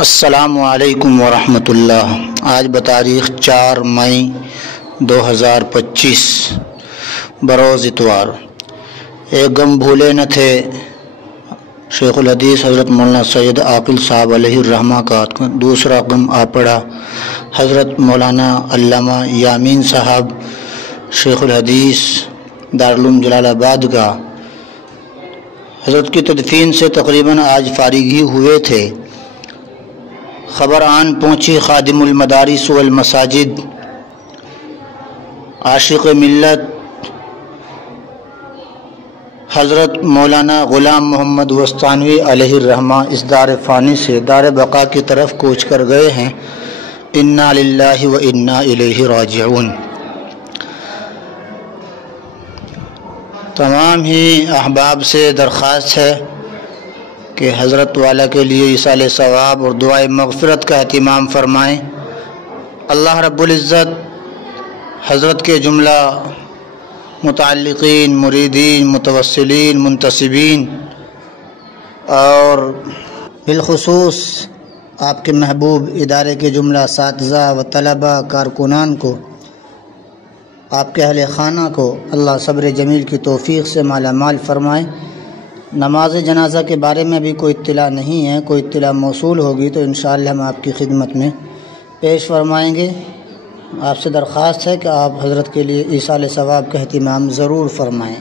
السلام علیکم ورحمۃ اللہ۔ آج بتاریخ 4 مئی 2025 بروز اتوار۔ ایک غم بھولے نہ تھے شیخ الحدیث حضرت مولانا سید عاقل صاحب علیہ الرحمہ کا، دوسرا غم آ پڑا حضرت مولانا علامہ یامین صاحب شیخ الحدیث دارالعلوم جلال آباد کا۔ حضرت کی تدفین سے تقریباً آج فارغ ہی ہوئے تھے۔ خبر آن پہنچی خادم المدارس والمساجد، عاشق ملت حضرت مولانا غلام محمد وسطانوی علیہ الرحمہ اس دار فانی سے دار بقا کی طرف کوچ کر گئے ہیں۔ انا للہ و انا الیہ راجعون۔ تمام ہی احباب سے درخواست ہے کہ حضرت والا کے لیے ایصال ثواب اور دعائے مغفرت کا اہتمام فرمائیں۔ اللہ رب العزت حضرت کے جملہ متعلقین، مریدین، متوسلین، منتسبین اور بالخصوص آپ کے محبوب ادارے کے جملہ اساتذہ و طلباء کارکنان کو، آپ کے اہل خانہ کو اللہ صبر جمیل کی توفیق سے مالا مال فرمائے۔ نماز جنازہ کے بارے میں بھی کوئی اطلاع نہیں ہے، کوئی اطلاع موصول ہوگی تو انشاءاللہ ہم آپ کی خدمت میں پیش فرمائیں گے۔ آپ سے درخواست ہے کہ آپ حضرت کے لیے ایصال ثواب کا اہتمام ضرور فرمائیں۔